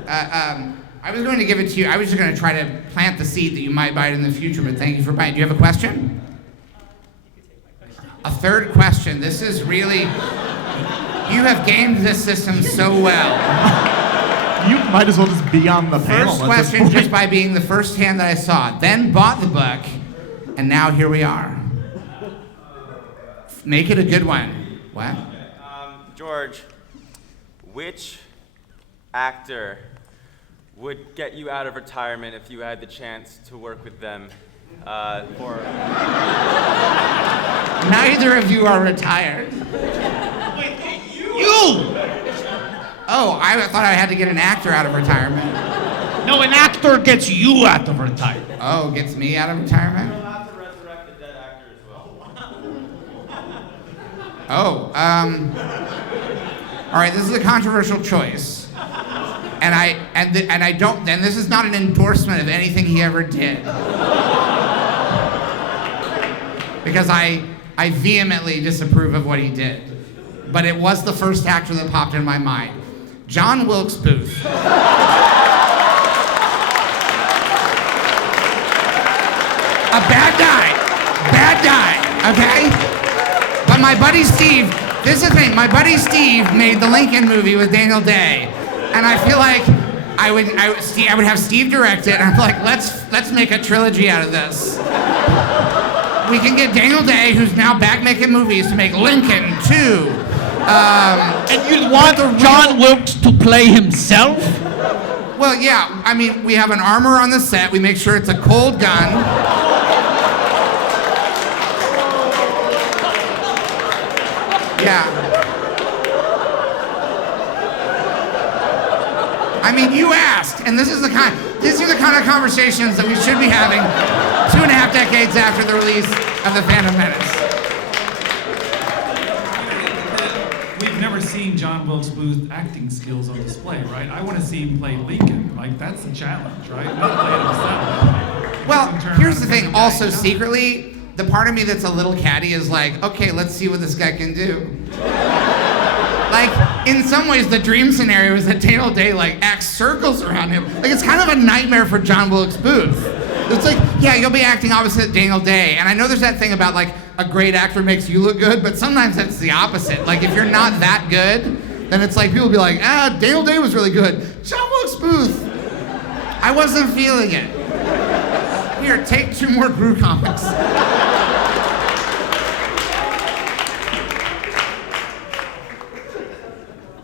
I was going to give it to you. I was just going to try to plant the seed that you might buy it in the future, but thank you for buying. Do you have a question? A third question. This is really... You have gamed this system so well. You might as well just be on the panel. First question just by being the first hand that I saw. Then bought the book, and now here we are. Make it a good one. What? George, which actor would get you out of retirement if you had the chance to work with them for... Neither of you are retired. You! Oh, I thought I had to get an actor out of retirement. No, an actor gets you out of retirement. Oh, gets me out of retirement? You'll have to resurrect the dead actor as well. Oh, all right, this is a controversial choice. And I don't, and this is not an endorsement of anything he ever did. Because I vehemently disapprove of what he did. But it was the first actor that popped in my mind. John Wilkes Booth. A bad guy, okay? But my buddy Steve, this is the thing, my buddy Steve made the Lincoln movie with Daniel Day. And I feel like I would have Steve direct it, and I'm like, let's make a trilogy out of this. We can get Daniel Day, who's now back making movies, to make Lincoln 2. And you'd want John Wilkes to play himself? Well, yeah, I mean, we have an armor on the set, we make sure it's a cold gun. Yeah. I mean, you asked, and these are the kind of conversations that we should be having 2.5 decades after the release of The Phantom Menace. We've never seen John Wilkes Booth acting skills on display, right? I want to see him play Lincoln. Like, that's the challenge, right? Not play it himself. Well, here's the thing, also secretly, the part of me that's a little catty is like, okay, let's see what this guy can do. Like, in some ways, the dream scenario is that Daniel Day, like, acts circles around him. Like, it's kind of a nightmare for John Wilkes Booth. It's like, yeah, you'll be acting opposite Daniel Day. And I know there's that thing about, like, a great actor makes you look good, but sometimes that's the opposite. Like, if you're not that good, then it's like, people be like, Daniel Day was really good. John Wilkes Booth, I wasn't feeling it. Here, take 2 more Gru comics.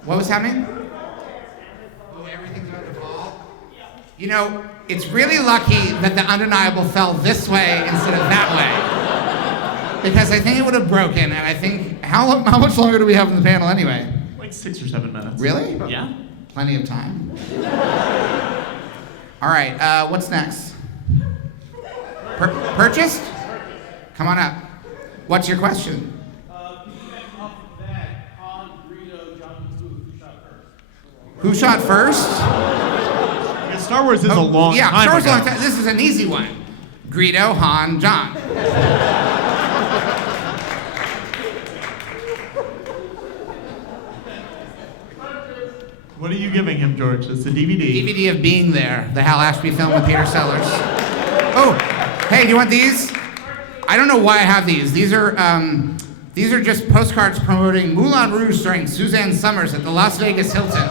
What was happening? Oh, everything's going to fall? You know, it's really lucky that the undeniable fell this way instead of that way. Because I think it would have broken, and I think, how much longer do we have in the panel anyway? Like 6 or 7 minutes. Really? Yeah. Plenty of time. All right, what's next? Purchased? Come on up. What's your question? Who shot first? Yeah, Star Wars is a long time Star Wars ago. a long time. This is an easy one. Greedo, Han, John. What are you giving him, George? It's a DVD. DVD of Being There, the Hal Ashby film with Peter Sellers. Oh, hey, do you want these? I don't know why I have these. These are just postcards promoting Moulin Rouge starring Suzanne Summers at the Las Vegas Hilton.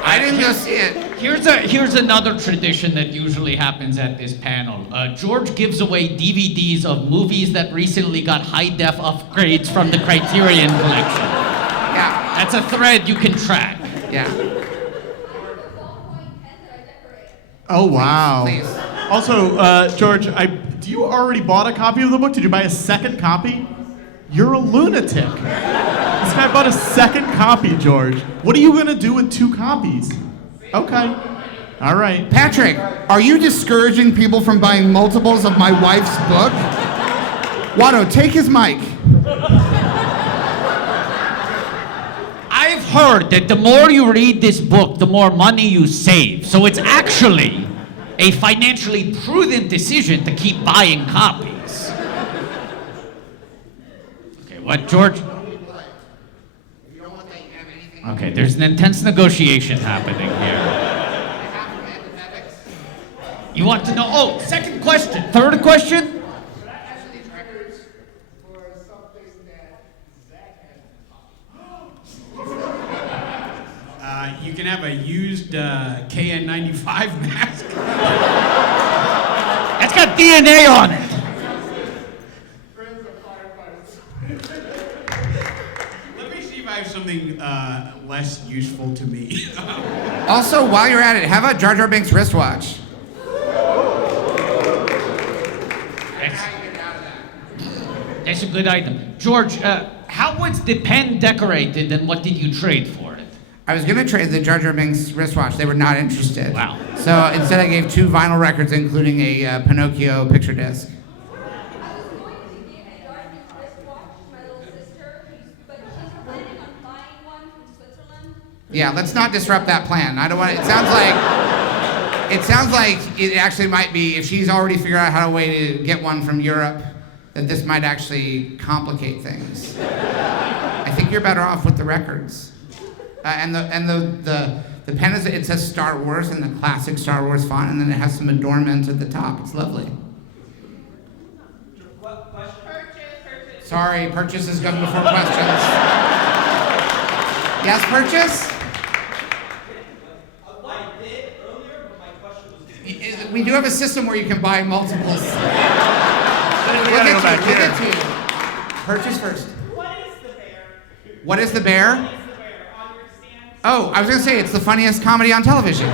I didn't go see it. Here's another tradition that usually happens at this panel. George gives away DVDs of movies that recently got high-def upgrades from the Criterion Collection. Yeah. That's a thread you can track. Yeah. Oh, wow. Please. Also, George, do you already bought a copy of the book? Did you buy a second copy? You're a lunatic. This guy bought a second copy, George. What are you going to do with 2 copies? Okay. All right. Patrick, are you discouraging people from buying multiples of my wife's book? Watto, take his mic. I've heard that the more you read this book, the more money you save. So it's actually a financially prudent decision to keep buying copies. Okay, what, George? Okay, there's an intense negotiation happening here. You want to know? Oh, second question. Third question? Records for something that Zach has. You can have a used KN95 mask. That's got DNA on it. Friends of firefighters. Let me see if I have something less useful to me. Also, while you're at it, how about Jar Jar Binks' wristwatch? That's a good item. George, how was the pen decorated and what did you trade for it? I was gonna trade the Jar Jar Binks wristwatch. They were not interested. Wow. So instead, I gave 2 vinyl records, including a Pinocchio picture disc. Yeah, let's not disrupt that plan. I don't want. It sounds like it actually might be. If she's already figured out how to way to get one from Europe, that this might actually complicate things. I think you're better off with the records. And the pen is, it says Star Wars in the classic Star Wars font, and then it has some adornment at the top. It's lovely. Sorry, purchase is going before questions. Yes, purchase? I did earlier, but my question was different. We do have a system where you can buy multiples. We gotta go back We'll here. get to you. Purchase first. What is the bear? What is the bear? What is the bear? On your stand? Oh, I was gonna say it's the funniest comedy on television.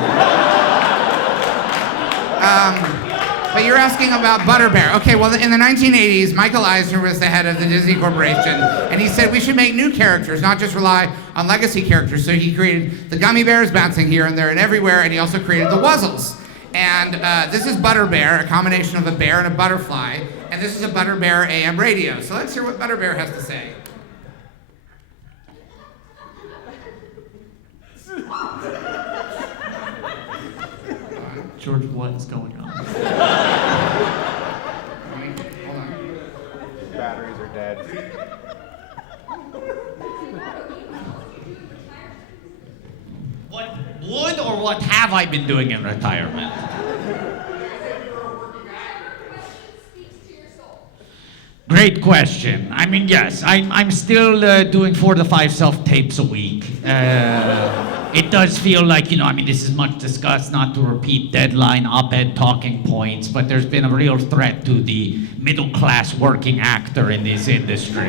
But you're asking about Butterbear. Okay, well, in the 1980s, Michael Eisner was the head of the Disney Corporation, and he said we should make new characters, not just rely on legacy characters. So he created the gummy bears bouncing here and there and everywhere, and he also created the Wuzzles. And this is Butterbear, a combination of a bear and a butterfly, and this is a Butterbear AM radio. So let's hear what Butterbear has to say. George, what is going on? Hold on. Batteries are dead. What would or what have I been doing in retirement? Great question. I mean, yes, I'm still doing 4 to 5 self-tapes a week. It does feel like, I mean, this is much discussed, not to repeat deadline, op-ed talking points, but there's been a real threat to the middle-class working actor in this industry.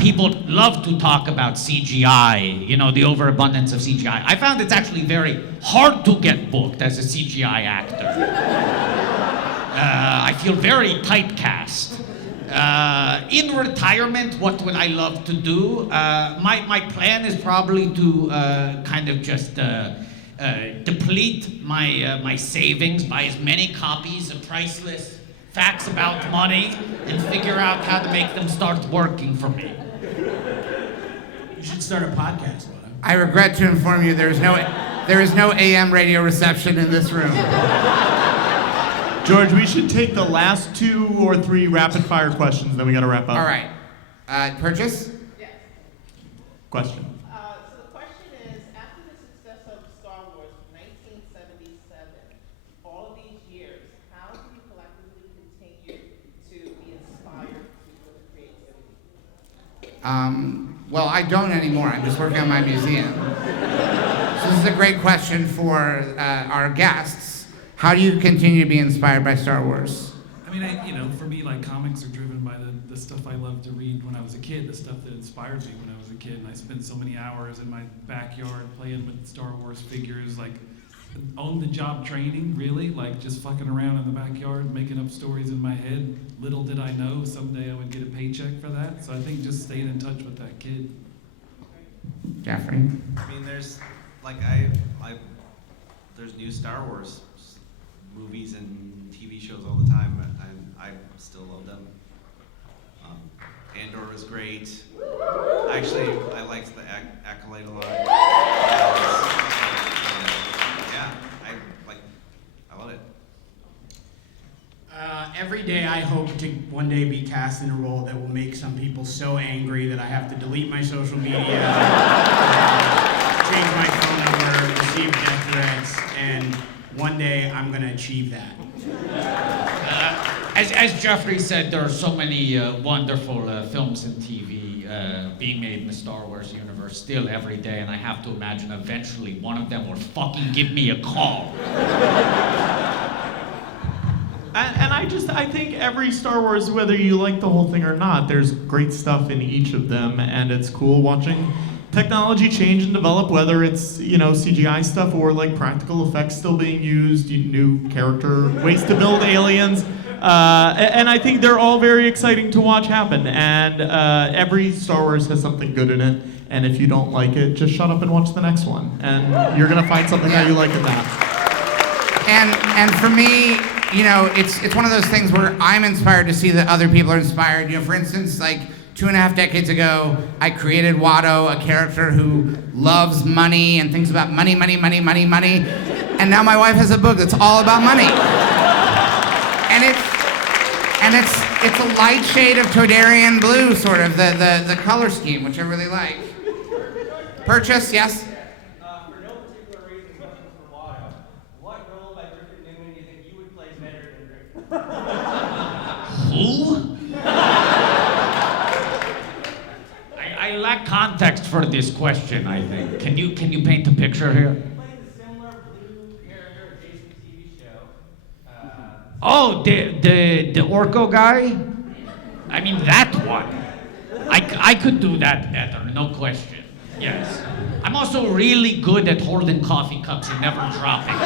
People love to talk about CGI, the overabundance of CGI. I found it's actually very hard to get booked as a CGI actor. I feel very typecast. In retirement, what would I love to do? My plan is probably to kind of just deplete my savings, buy as many copies of priceless facts about money, and figure out how to make them start working for me. You should start a podcast, Lana. I regret to inform you there is no AM radio reception in this room. George, we should take the last 2 or 3 rapid fire questions, then we gotta wrap up. All right. Purchase? Yes. Question. So the question is, after the success of Star Wars from 1977, all of these years, how do you collectively continue to be inspired with creativity? Well, I don't anymore. I'm just working on my museum. So this is a great question for our guests. How do you continue to be inspired by Star Wars? I mean, for me, like, comics are driven by the stuff I loved to read when I was a kid, the stuff that inspired me when I was a kid. And I spent so many hours in my backyard playing with Star Wars figures, like, on-the-job training, really, like, just fucking around in the backyard, making up stories in my head. Little did I know someday I would get a paycheck for that. So I think just staying in touch with that kid. Jeffrey? I mean, there's there's new Star Wars movies and TV shows all the time. I still love them. Andor was great. Actually, I liked the Acolyte a lot. Yeah, I love it. Every day I hope to one day be cast in a role that will make some people so angry that I have to delete my social media, change my phone number, receive death threats, and one day I'm going to achieve that. As Jeffrey said, there are so many wonderful films and TV being made in the Star Wars universe still every day, and I have to imagine eventually one of them will fucking give me a call. And I think every Star Wars, whether you like the whole thing or not, there's great stuff in each of them, and it's cool watching technology change and develop, whether it's, CGI stuff or like practical effects still being used, new character, ways to build aliens. And I think they're all very exciting to watch happen, and every Star Wars has something good in it, and if you don't like it, just shut up and watch the next one, and you're gonna find something that you like in that. And for me, it's one of those things where I'm inspired to see that other people are inspired. For instance, like 2.5 decades ago, I created Watto, a character who loves money and thinks about money, money, money, money, money. And now my wife has a book that's all about money. And it's a light shade of Todarian blue, sort of, the color scheme, which I really like. Purchase, yes? For no particular reason, question for Watto. What role by Griffin Newman do you think you would play better than Griffin? Who? I lack context for this question, I think. Can you paint a picture here? He plays a similar blue character in Jason's TV show. Oh, the Orko guy? I mean, that one. I could do that better, no question. Yes. I'm also really good at holding coffee cups and never dropping. All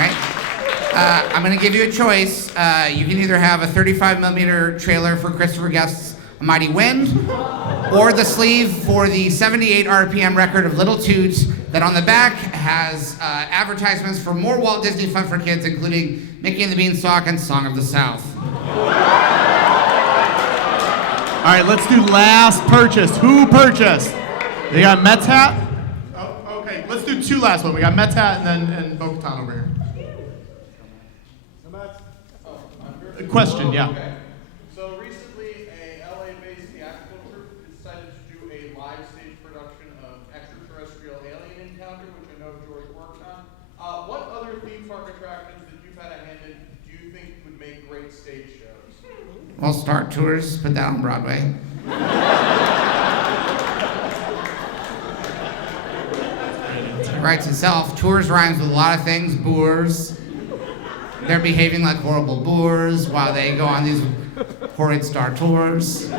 right. I'm going to give you a choice. You can either have a 35mm trailer for Christopher Guest's A Mighty Wind, or the sleeve for the 78 RPM record of Little Toots that on the back has advertisements for more Walt Disney fun for kids, including Mickey and the Beanstalk and Song of the South. All right, let's do last purchase. Who purchased? They got Mets hat? Oh, okay, let's do two last ones. We got Mets hat and Bo-Katan over here. Question, yeah. Okay. So recently, a LA-based theatrical troupe decided to do a live stage production of Extraterrestrial Alien Encounter, which I know George worked on. What other theme park attractions that you've had a hand in do you think would make great stage shows? Well, Star Tours, put that on Broadway. Writes itself. Tours rhymes with a lot of things. Boors. They're behaving like horrible boors while they go on these horrid Star Tours.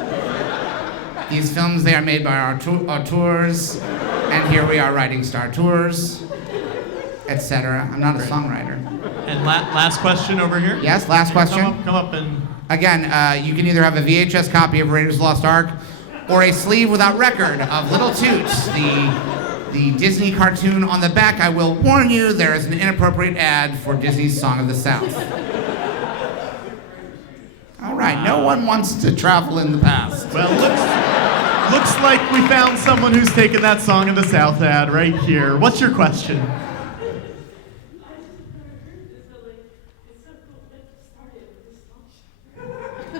These films, they are made by our tours, and here we are writing Star Tours, etc. I'm not a songwriter. And last question over here. Yes, last question. Come up and... Again, you can either have a VHS copy of Raiders of the Lost Ark or a sleeve without record of Little Toots, the Disney cartoon. On the back, I will warn you, there is an inappropriate ad for Disney's Song of the South. All right, no one wants to travel in the past. Well, looks like we found someone who's taken that Song of the South ad right here. What's your question?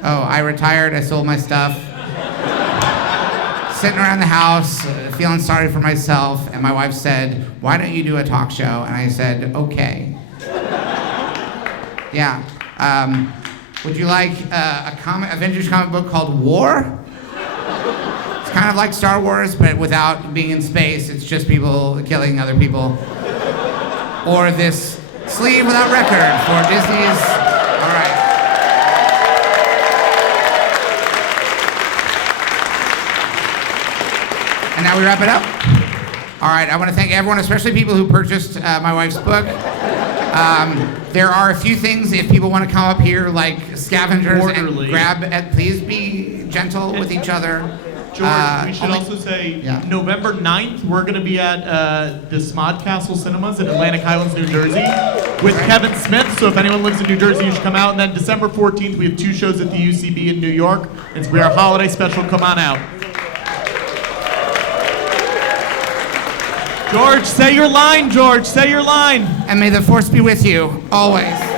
Oh, I retired, I sold my stuff. Sitting around the house, feeling sorry for myself, and my wife said, "Why don't you do a talk show?" And I said, "Okay." Yeah. Would you like a vintage comic book called War? It's kind of like Star Wars, but without being in space. It's just people killing other people. Or this sleeve without record for Disney's. All right. And now we wrap it up. All right, I want to thank everyone, especially people who purchased my wife's book. There are a few things, if people want to come up here, like scavengers Orderly. and grab it, please be gentle with each other. George, we should also say November 9th, we're going to be at the Smod Castle Cinemas in Atlantic Highlands, New Jersey with Kevin Smith. So if anyone lives in New Jersey, you should come out. And then December 14th, we have 2 shows at the UCB in New York. It's our holiday special. Come on out. George, say your line, George. Say your line. And may the force be with you, always.